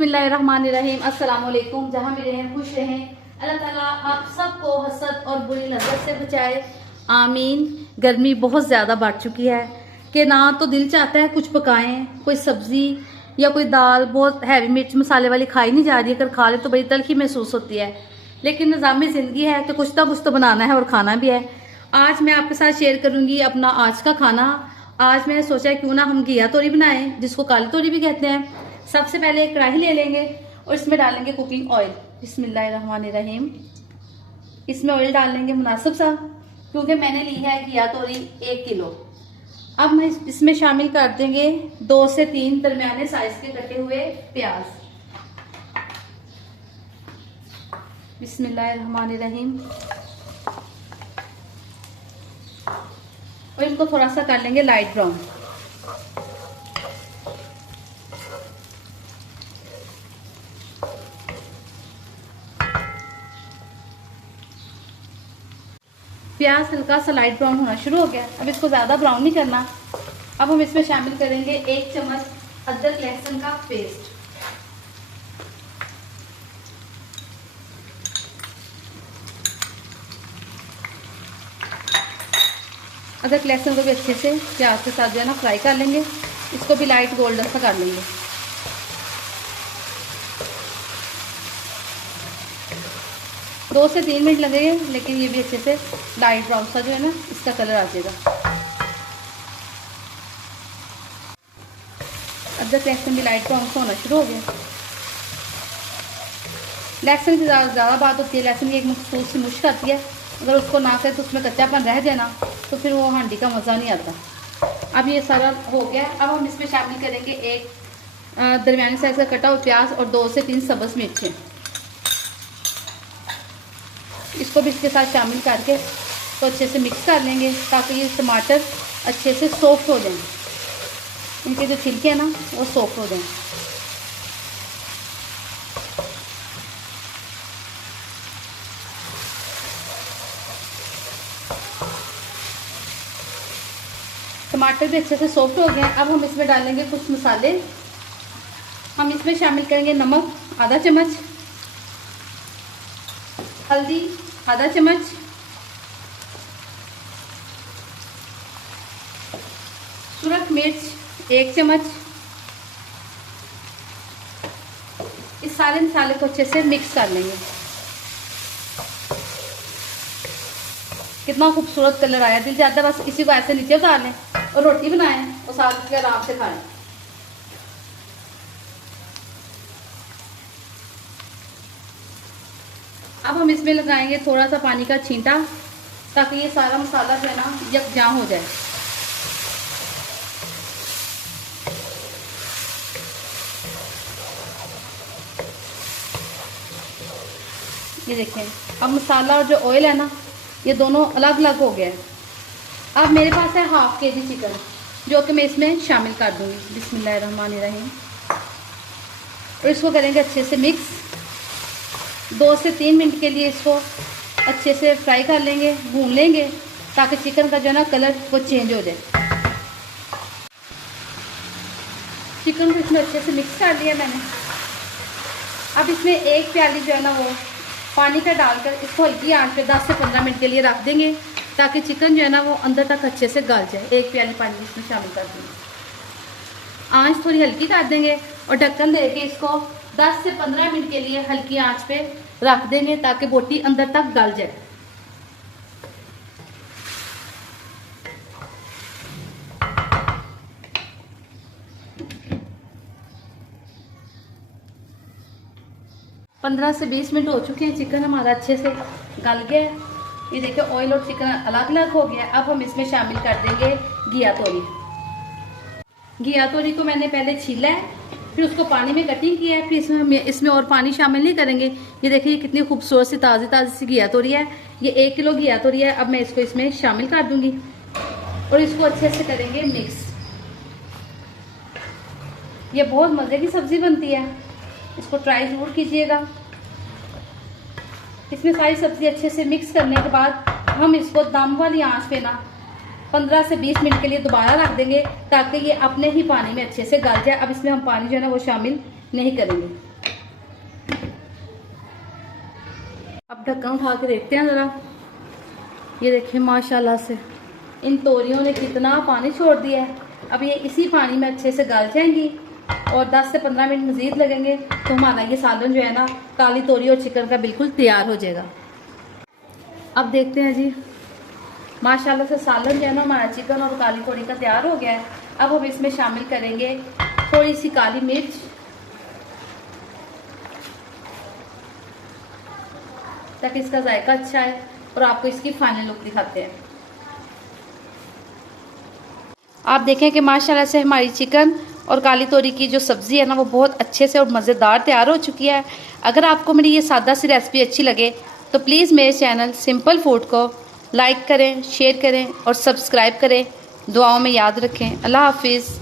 बिस्मिल्लाहिर्रहमानिर्रहीम। अस्सलाम वालेकुम। जहाँ भी रहें खुश रहें। अल्लाह ताला आप सबको हसद और बुरी नजर से बचाए, आमीन। गर्मी बहुत ज़्यादा बढ़ चुकी है कि ना तो दिल चाहता है कुछ पकाएं, कोई सब्जी या कोई दाल बहुत हैवी मिर्च मसाले वाली खाई नहीं जा रही है। अगर खा ले तो बड़ी तलखी महसूस होती है, लेकिन निज़ामी ज़िंदगी है तो कुछ ना कुछ तो बनाना है और खाना भी है। आज मैं आपके साथ शेयर करूंगी अपना आज का खाना। आज मैंने सोचा क्यों ना हम घिया तोरी बनाएं, जिसको काली तोरी भी कहते हैं। सबसे पहले एक कढ़ाई ले लेंगे और इसमें डालेंगे कुकिंग ऑयल। बिस्मिल्लाहिर्रहमानिर्रहीम। इसमें ऑयल डाल लेंगे मुनासिब सा, क्योंकि मैंने ली है घिया तोरी 1 किलो। अब मैं इसमें शामिल कर देंगे 2 से 3 दरमियाने साइज के कटे हुए प्याज। बिस्मिल्लाहिर्रहमानिर्रहीम। और इनको थोड़ा सा कर लेंगे लाइट ब्राउन। प्याज हल्का सा लाइट ब्राउन होना शुरू हो गया। अब इसको ज़्यादा ब्राउन नहीं करना। अब हम इसमें शामिल करेंगे 1 चम्मच अदरक लहसुन का पेस्ट। अदरक लहसुन को भी अच्छे से प्याज के साथ जो है ना फ्राई कर लेंगे। इसको भी लाइट गोल्डन सा कर लेंगे। दो से 3 मिनट लगेंगे, लेकिन ये भी अच्छे से लाइट ब्राउन सा जो है ना इसका कलर आ जाएगा। अदरक लहसुन भी लाइट ब्राउन सा होना शुरू हो गया। लहसुन की ज़्यादा बात होती है, लहसुन की एक मखसूस सी मुश्क आती है। अगर उसको ना करें तो उसमें कच्चापन रह जाए ना, तो फिर वो हांडी का मज़ा नहीं आता। अब ये सारा हो गया। अब हम इसमें शामिल करेंगे एक दरमियानी साइज का कटा हुआ प्याज और 2 से 3 सब्ज़ मिर्चें। इसको भी इसके साथ शामिल करके तो अच्छे से मिक्स कर लेंगे, ताकि ये टमाटर अच्छे से सॉफ्ट हो जाएं। इनके जो छिलके हैं ना वो सॉफ्ट हो जाएं। टमाटर भी अच्छे से सॉफ्ट हो गए हैं। अब हम इसमें डालेंगे कुछ मसाले। हम इसमें शामिल करेंगे नमक आधा चम्मच, हल्दी आधा चम्मच, सुरख मिर्च 1 चम्मच। इस सारे मसाले को अच्छे से मिक्स कर लेंगे। कितना खूबसूरत कलर आया, दिल चाहता है बस इसी को ऐसे नीचे उतार लें और रोटी बनाएं और साथ के आराम से खाएं। अब हम इसमें लगाएंगे थोड़ा सा पानी का छींटा, ताकि ये सारा मसाला जो है ना यकजा हो जाए। ये देखें, अब मसाला और जो ऑयल है ना ये दोनों अलग अलग हो गया है। अब मेरे पास है ½ kg चिकन, जो कि मैं इसमें शामिल कर दूंगी। बिस्मिल्लाहिर्रहमानिर्रहीम। और इसको करेंगे अच्छे से मिक्स। 2 से 3 मिनट के लिए इसको अच्छे से फ्राई कर लेंगे, भून लेंगे, ताकि चिकन का जो है ना कलर वो चेंज हो जाए। चिकन को इसमें अच्छे से मिक्स कर लिया मैंने। अब इसमें 1 प्याली जो है ना वो पानी का डालकर इसको हल्की आंच पे 10 से 15 मिनट के लिए रख देंगे, ताकि चिकन जो है ना वो अंदर तक अच्छे से गल जाए। 1 प्याली पानी इसमें शामिल कर देंगे। आंच थोड़ी हल्की कर देंगे और ढक्कन दे के इसको 10 से 15 मिनट के लिए हल्की आंच पे रख देंगे, ताकि बोटी अंदर तक गल जाए। पंद्रह से 20 मिनट हो चुके हैं। चिकन हमारा अच्छे से गल गया है। ये देखिए ऑयल और चिकन अलग अलग हो गया। अब हम इसमें शामिल कर देंगे घिया तोरी। घिया तोरी को मैंने पहले छीला है, फिर उसको पानी में कटिंग किया है। फिर इसमें और पानी शामिल नहीं करेंगे। ये देखिए कितनी खूबसूरत सी ताज़ी ताज़ी सी घिया तोरी है। ये 1 किलो घिया तोरी है। अब मैं इसको इसमें शामिल कर दूंगी और इसको अच्छे से करेंगे मिक्स। ये बहुत मज़े की सब्जी बनती है, इसको ट्राई ज़रूर कीजिएगा। इसमें सारी सब्जी अच्छे से मिक्स करने के बाद हम इसको दम वाली आंच पे ना 15 से 20 मिनट के लिए दोबारा रख देंगे, ताकि ये अपने ही पानी में अच्छे से गल जाए। अब इसमें हम पानी जो है ना वो शामिल नहीं करेंगे। अब ढक्कन उठा के देखते हैं ज़रा। ये देखिए माशाल्लाह से इन तोरियों ने कितना पानी छोड़ दिया है। अब ये इसी पानी में अच्छे से गल जाएंगी और 10 से 15 मिनट मज़ीद लगेंगे तो हमारा ये सालन जो है ना काली तोरी और चिकन का बिल्कुल तैयार हो जाएगा। अब देखते हैं जी, माशाल्लाह से सालन जो है ना हमारा चिकन और काली तोरी का तैयार हो गया है। अब हम इसमें शामिल करेंगे थोड़ी सी काली मिर्च, ताकि इसका जायका अच्छा है और आपको इसकी फाइनल लुक दिखाते हैं। आप देखें कि माशाल्लाह से हमारी चिकन और काली तोरी की जो सब्ज़ी है ना वो बहुत अच्छे से और मज़ेदार तैयार हो चुकी है। अगर आपको मेरी ये सादा सी रेसिपी अच्छी लगे तो प्लीज़ मेरे चैनल सिंपल फूड को लाइक करें, शेयर करें और सब्सक्राइब करें। दुआओं में याद रखें। अल्लाह हाफिज़।